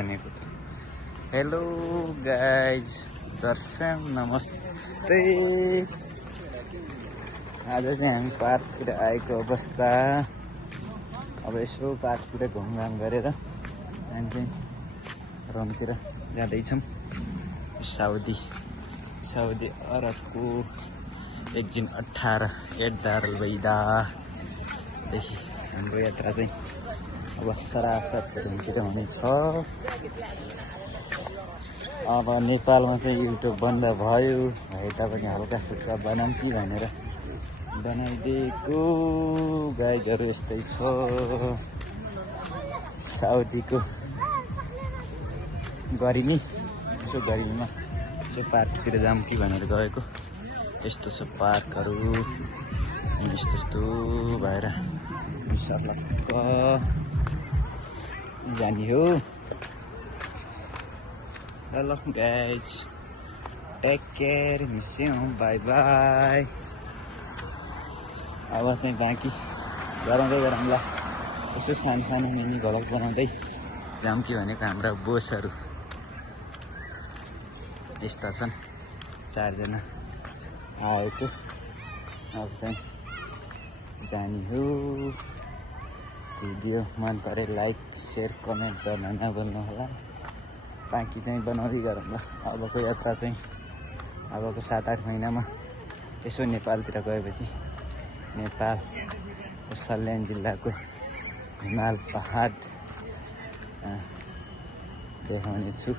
Hello guys, दर्शन नमस्ते। आज चाहिँ हामी पार्कतिर आएको अवस्था। अब यसो पार्कतिर घुमघाम गरेर हामी चाहिँ रुमतिर जाँदैछौँ। साउदी अरबको एकजिन 18 दारुल बैदादेखि हाम्रो यात्रा चाहिँ अब सरासर रुमतिर हुनेछ। अब नेपालमा चाहिँ युट्युब बन्द भयो भए तापनि हल्का फुल्का बनाऊँ कि भनेर बनाइदिएको। गाइजहरू यस्तै छ। साउदीको गर्मी, यसो गर्मीमा यसो पार्कतिर जाऊँ कि भनेर गएको। यस्तो छ पार्कहरू, यस्तो भएर सर्लक्क जाने हो। Hello guys, take care, miss you, bye bye. अब चाहिँ बाँकी गराउँदै गरौँला। यसो सानो सानो मिनी भ्लग बनाउँदै जाऊँ कि भनेको। हाम्रा बोसहरू यस्ता छन्, 4 जना आएको। अब चाहिँ जाने हो। भिडियो मन परे लाइक शेयर कमेन्ट गर्न नभुल्नु होला। बाँकी चाहिँ बनाउँदै गरौँला। अबको यात्रा चाहिँ अबको 7-8 महिनामा यसो नेपालतिर गएपछि नेपालको सल्यान जिल्लाको हिमाल पहाड देखाउने छु।